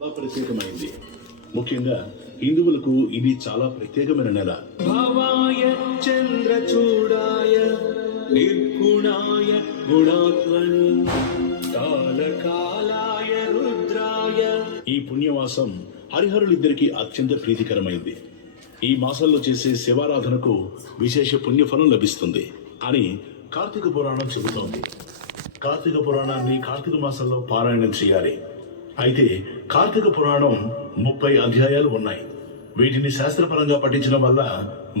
ప్రత్యేకమైంది. ముఖ్యంగా హిందువులకు ఇది చాలా ప్రత్యేకమైన నెల. భవాయ చంద్రచూడాయ నిర్గుణాయ గుణాత్మని కాలకాలాయ రుద్రాయ. ఈ పుణ్యమాసం హరిహరులిద్దరికీ అత్యంత ప్రీతికరమైంది. ఈ మాసంలో చేసే శివారాధనకు విశేష పుణ్యఫలం లభిస్తుంది అని కార్తీక పురాణం చెబుతోంది. కార్తీక పురాణాన్ని కార్తీక మాసంలో పారాయణం చేయాలి. అయితే కార్తీక పురాణం 30 అధ్యాయాలు ఉన్నాయి. వీటిని శాస్త్రపరంగా పఠించడం వల్ల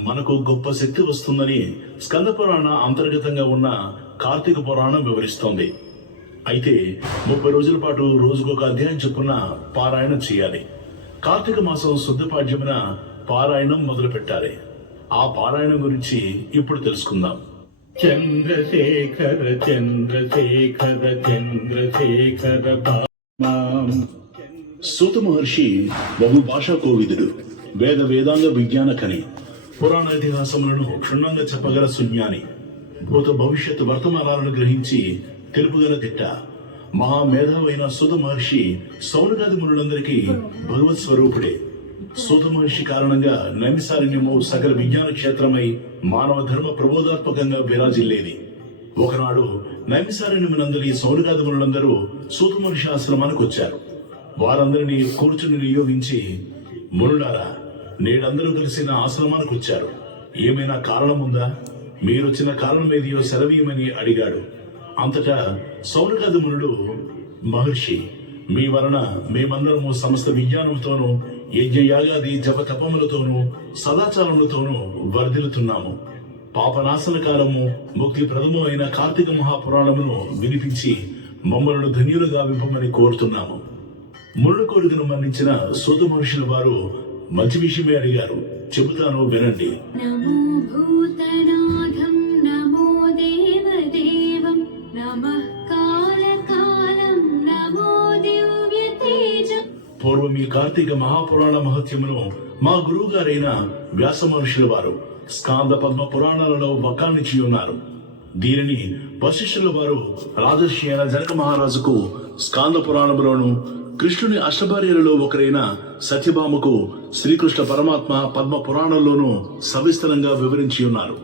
మనకు గొప్ప శక్తి వస్తుందని స్కంద పురాణ అంతర్గతంగా ఉన్న కార్తీక పురాణం వివరిస్తోంది. అయితే 30 రోజుల పాటు రోజుకొక అధ్యాయం చొప్పున పారాయణం చేయాలి. కార్తీక మాసం శుద్ధపాడ్యమున పారాయణం మొదలు పెట్టాలి. ఆ పారాయణం గురించి ఇప్పుడు తెలుసుకుందాం. చంద్రశేఖర చంద్రశేఖర చంద్రశేఖర. సూత మహర్షి బహుభాషా కోవిదుడు, వేదాంగ విజ్ఞాన కని, పురాణ ఇతిహాసములను క్షుణ్ణంగా చెప్పగల సుజ్ఞాని, భూత భవిష్యత్ వర్తమానాలను గ్రహించి తెలుపుగల తిట్ట. మహామేధావైన సూత మహర్షి సౌనకాది మునులందరికీ భగవత్ స్వరూపుడే. సూత మహర్షి కారణంగా నైమిసారణ్యము సకల విజ్ఞాన క్షేత్రమై మానవ ధర్మ ప్రబోధాత్మకంగా విరాజిల్లేది. ఒకనాడు నైమిసారణ్యమునందరి సౌనకాది మునులందరూ సూత మహర్షి ఆశ్రమానికి వచ్చారు. వారందరినీ కూర్చుని నియోగించి, మునులారా, నేడందరూ కలిసి నా ఆశ్రమానికి వచ్చారు. ఏమైనా కారణం ఉందా? మీరొచ్చిన కారణం ఏదియో సెలవీయమని అడిగాడు. అంతటా సౌనకాది మునుడు, మహర్షి, మీ వలన మేమందరము సమస్త విజ్ఞానంతోనూ యజ్ఞయాగాది జప తపములతోనూ సదాచారములతోనూ వర్ధిల్లుతున్నాము. పాపనాశనకాలము ముక్తి ప్రథము అయిన కార్తీక మహాపురాణమును వినిపించి మమ్మలను ధన్యులుగా వింపమని కోరుతున్నాము. మునుల కోరికను మన్నించిన సూత మహర్షుల వారు మంచి విషయమే అడిగారు. చెబుతాను, వినండి. నమో భూతనాథం నమో దేవదేవం నమః కాలకాలం నమో దివ్య తేజం. పూర్వం ఈ కార్తీక మహాపురాణ మహత్యమును మా గురువు గారైన వ్యాస మహర్షుల వారు స్కాంద పద్మ పురాణాలలో వక్కాణించి ఉన్నారు. దీనిని వశిష్ఠుల వారు రాజర్షి అయిన జనక మహారాజుకు స్కాంద పురాణములోను, కృష్ణుని అష్టభార్యలలో ఒకరైన సత్యభామకు శ్రీకృష్ణ పరమాత్మ పద్మ పురాణంలోనూ సవిస్తరంగా వివరించి ఉన్నారు.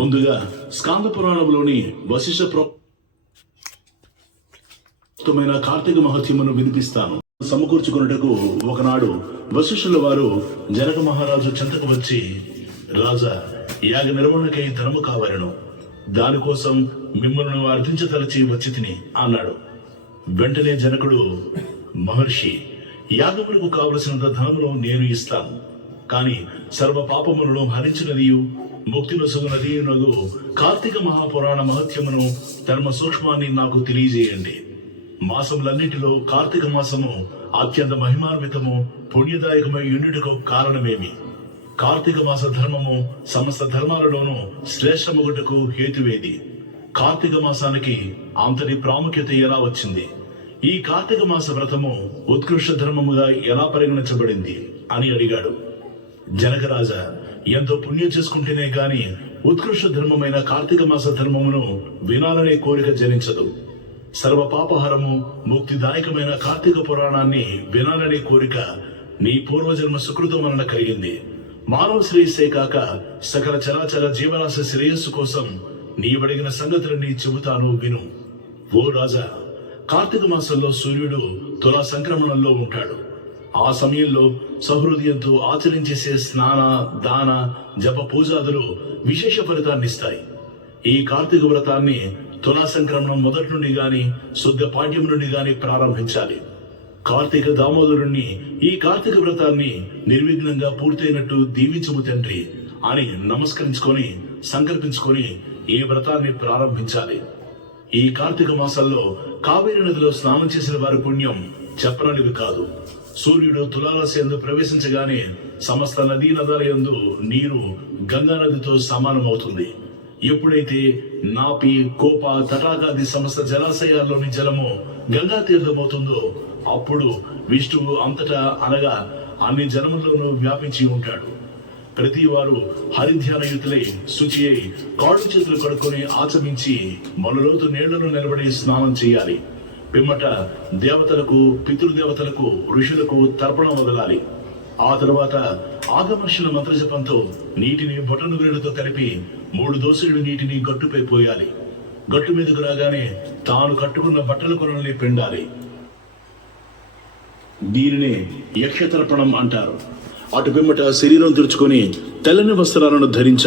ముందుగా స్కాంద పురాణంలోని వశిష్ఠ ప్రోక్తమైన కార్తీక మహత్యమును వినిపిస్తాను. సమకూర్చుకున్నటకు ఒకనాడు వశిష్ఠుల వారు జనక మహారాజు చెంతకు వచ్చి, రాజా, యాగ నిర్వహణకై ధనము కావాలను, దానికోసం మిమ్మల్ని అర్థించతలచి వచ్చి తిని అన్నాడు. వెంటనే జనకుడు, మహర్షి, యాగములకు కావలసిన ధనమును నేను ఇస్తాను. కాని సర్వ పాపములను హరించినదియు ముక్తి నొసగునదియునగు కార్తీక మహాపురాణ మహత్యమును ధర్మ సూక్ష్మాన్ని నాకు తెలియజేయండి. మాసములన్నిటిలో కార్తీక మాసము అత్యంత మహిమాన్వితము పుణ్యదాయకమై ఉండుటకు కారణమేమి? కార్తీక మాస ధర్మము సమస్త ధర్మాలలోనూ శ్రేష్టమగుటకు హేతువేది? కార్తీక మాసానికి అంతటి ప్రాముఖ్యత ఎలా వచ్చింది? ఈ కార్తీక మాస వ్రతము ఉత్కృష్ట ధర్మముగా ఎలా పరిగణించబడింది అని అడిగాడు. జనకరాజా, ఎంతో పుణ్యం చేసుకుంటేనే గాని ఉత్కృష్ట ధర్మమైన కార్తీక మాస ధర్మమును వినాలనే కోరిక జనించదు. సర్వ పాపహరము ముక్తిదాయకమైన కార్తీక పురాణాన్ని వినాలనే కోరిక నీ పూర్వజన్మ సుకృతం వలన కలిగింది. మానవ శ్రేయస్సే కాక సకల చరాచర జీవరాశి శ్రేయస్సు కోసం నీవడిగిన సంగతులన్నీ చెబుతాను, విను. ఓ రాజా, కార్తీక మాసంలో సూర్యుడు తులా సంక్రమణంలో ఉంటాడు. ఆ సమయంలో సహృదయంతో ఆచరించేసే స్నాన, దాన, జప పూజాదులు విశేష ఫలితాన్నిస్తాయి. ఈ కార్తీక వ్రతాన్ని తులా సంక్రమణం మొదటి నుండి గాని శుద్ధ పాడ్యం నుండి గాని ప్రారంభించాలి. కార్తీక దామోదరుణ్ణి ఈ కార్తీక వ్రతాన్ని నిర్విఘ్నంగా పూర్తయినట్టు దీవించము తండ్రి అని నమస్కరించుకొని సంకల్పించుకొని ఈ వ్రతాన్ని ప్రారంభించాలి. ఈ కార్తీక మాసంలో కావేరి నదిలో స్నానం చేసిన వారి పుణ్యం చెప్పనలివి కాదు. సూర్యుడు తులారాశి యందు ప్రవేశించగానే సమస్త నదీ నదాల యందు నీరు గంగా నదితో సమానమవుతుంది. ఎప్పుడైతే నాపి, కోప, తటాకాది సమస్త జలాశయాల్లోని జలము గంగా తీర్థమవుతుందో అప్పుడు విష్ణువు అంతటా అనగా అన్ని జనముల్లోనూ వ్యాపించి ఉంటాడు. ప్రతి వారు హరిధ్యానయుతులై శుచి అయి కాళ్ళు చేతులు కడుక్కొని ఆచమించి మొలలోతు నీళ్లను నిలబడి స్నానం చేయాలి. పిమ్మట దేవతలకు, పితృదేవతలకు, ఋషులకు తర్పణం వదలాలి. ఆ తరువాత ఆగమర్షుల మంత్రజపంతో నీటిని బొటనవేలుతో కలిపి 3 దోసెడు నీటిని గట్టుపై పోయాలి. గట్టు మీదకు రాగానే తాను కట్టుకున్న బట్టల కొనల్ని పిండాలి. దీనినే యక్షతర్పణం అంటారు. అటు పిమ్మట శరీరం తుడుచుకొని తెల్లని వస్త్రాలను ధరించాలి.